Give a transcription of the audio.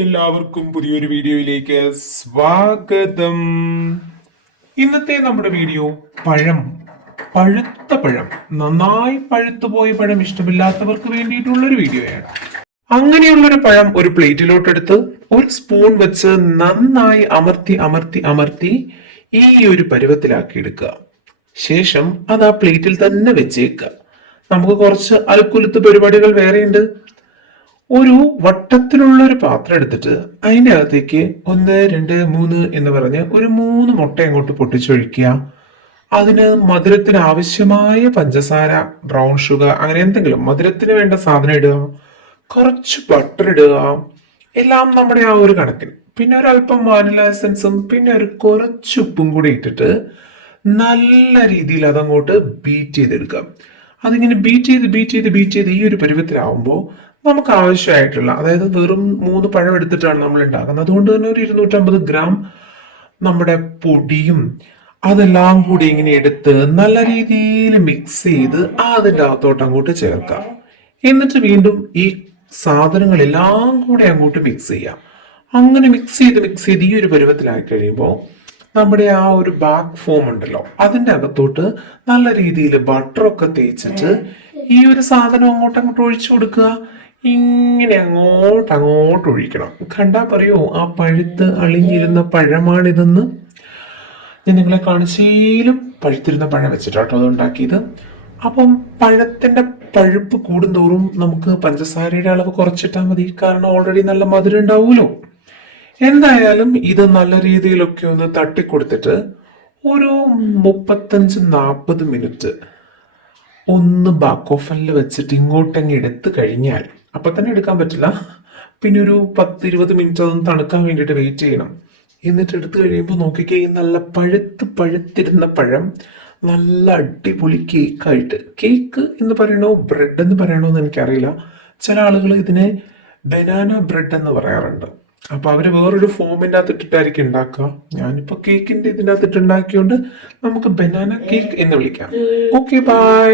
എല്ലാവർക്കും പുതിയൊരു വീഡിയോയിലേക്ക് സ്വാഗതം. ഇന്നത്തെ നമ്മുടെ വീഡിയോ പഴം പഴുത്ത പഴം. നന്നായി പഴുത്തുപോയ പഴം ഇഷ്ടമില്ലാത്തവർക്ക് വേണ്ടിയിട്ടുള്ള ഒരു വീഡിയോയാണ്. അങ്ങനെയുള്ളൊരു പഴം ഒരു പ്ലേറ്റിലോട്ട് എടുത്ത് ഒരു സ്പൂൺ വെച്ച് നന്നായി അമർത്തി അമർത്തി അമർത്തി ഈ ഒരു പരുവത്തിലാക്കി എടുക്കുക ശേഷം അത് ആ പ്ലേറ്റിൽ തന്നെ വെച്ചേക്കുക. നമുക്ക് കുറച്ച് അൽക്കുലത്ത് പരിപാടികൾ വേറെയുണ്ട്. ഒരു വട്ടത്തിലുള്ള ഒരു പാത്രം എടുത്തിട്ട് അതിന്റെ അകത്തേക്ക് ഒന്ന് രണ്ട് മൂന്ന് എന്ന് പറഞ്ഞ് ഒരു മൂന്ന് മുട്ട അങ്ങോട്ട് പൊട്ടിച്ചൊഴിക്കുക. അതിന് മധുരത്തിന് ആവശ്യമായ പഞ്ചസാര ബ്രൗൺ ഷുഗർ അങ്ങനെ എന്തെങ്കിലും മധുരത്തിന് വേണ്ട സാധനം ഇടുക. കുറച്ച് ബട്ടർ ഇടുക. എല്ലാം നമ്മുടെ ആ ഒരു കണക്കിന്. പിന്നെ ഒരു അല്പം വാനില എസൻസും പിന്നെ ഒരു കുറച്ച് ഉപ്പും കൂടി ഇട്ടിട്ട് നല്ല രീതിയിൽ അതങ്ങോട്ട് ബീറ്റ് ചെയ്തെടുക്കാം അതിങ്ങനെ ബീറ്റ് ചെയ്ത് ബീറ്റ് ചെയ്ത് ബീറ്റ് ചെയ്ത് ഈ ഒരു പരുവത്തിലാവുമ്പോൾ നമുക്ക് ആവശ്യമായിട്ടുള്ള അതായത് വെറും മൂന്ന് പഴം എടുത്തിട്ടാണ് നമ്മൾ ഉണ്ടാക്കുന്നത് അതുകൊണ്ട് തന്നെ ഒരു ഇരുന്നൂറ്റമ്പത് ഗ്രാം നമ്മുടെ പൊടിയും അതെല്ലാം കൂടി ഇങ്ങനെ എടുത്ത് നല്ല രീതിയിൽ മിക്സ് ചെയ്ത് അതിന്റെ അകത്തോട്ട് അങ്ങോട്ട് ചേർക്കാം. എന്നിട്ട് വീണ്ടും ഈ സാധനങ്ങളെല്ലാം കൂടി അങ്ങോട്ട് മിക്സ് ചെയ്യാം. അങ്ങനെ മിക്സ് ചെയ്ത് മിക്സ് ചെയ്ത് ഈ ഒരു പരുവത്തിലായി കഴിയുമ്പോൾ നമ്മുടെ ആ ഒരു ബാക്ക് ഫോം ഉണ്ടല്ലോ അതിന്റെ അകത്തോട്ട് നല്ല രീതിയിൽ ബട്ടറൊക്കെ തേച്ചിട്ട് ഈ ഒരു സാധനം അങ്ങോട്ട് അങ്ങോട്ട് ഒഴിച്ചു കൊടുക്കുക. ഇങ്ങനെ അങ്ങോട്ട് അങ്ങോട്ട് ഒഴിക്കണം. കണ്ടാൽ പറയോ ആ പഴുത്ത് അളിഞ്ഞിരുന്ന പഴമാണിതെന്ന്? ഞാൻ നിങ്ങളെ കാണിച്ചേലും പഴുത്തിരുന്ന പഴം വെച്ചിട്ടാട്ടോ അത് ഉണ്ടാക്കിയത് അപ്പം പഴത്തിന്റെ പഴുപ്പ് കൂടുന്തോറും നമുക്ക് പഞ്ചസാരയുടെ അളവ് കുറച്ചിട്ടാൽ മതി. കാരണം ഓൾറെഡി നല്ല മധുരം ഉണ്ടാവുമല്ലോ. എന്തായാലും ഇത് നല്ല രീതിയിലൊക്കെ ഒന്ന് തട്ടിക്കൊടുത്തിട്ട് ഒരു മുപ്പത്തഞ്ച് നാൽപ്പത് മിനിറ്റ് ഒന്ന് ബാക്ക് ഓഫനിൽ വെച്ചിട്ട് ഇങ്ങോട്ടങ്ങ് എടുത്തു കഴിഞ്ഞാൽ അപ്പൊ തന്നെ എടുക്കാൻ പറ്റില്ല. പിന്നെ ഒരു പത്ത് ഇരുപത് മിനിറ്റ് അതൊന്ന് തണുക്കാൻ വേണ്ടിയിട്ട് വെയിറ്റ് ചെയ്യണം. എന്നിട്ട് എടുത്തു കഴിയുമ്പോൾ നോക്കിക്കേ നല്ല പഴുത്ത് പഴുത്തിരുന്ന പഴം നല്ല അടിപൊളി കേക്കായിട്ട് കേക്ക് എന്ന് പറയണോ ബ്രെഡ് എന്ന് പറയണോ എന്ന് എനിക്കറിയില്ല. ചില ആളുകൾ ഇതിനെ ബനാന ബ്രെഡ് എന്ന് പറയാറുണ്ട്. അപ്പൊ അവർ വേറൊരു ഫോമിന്റെ അകത്ത് ഇട്ടിട്ടായിരിക്കും ഉണ്ടാക്കുക ഞാനിപ്പോ കേക്കിന്റെ ഇതിന്റെ അകത്തിട്ട് ഉണ്ടാക്കിയോണ്ട് നമുക്ക് ബനാന കേക്ക് എന്ന് വിളിക്കാം. Okay bye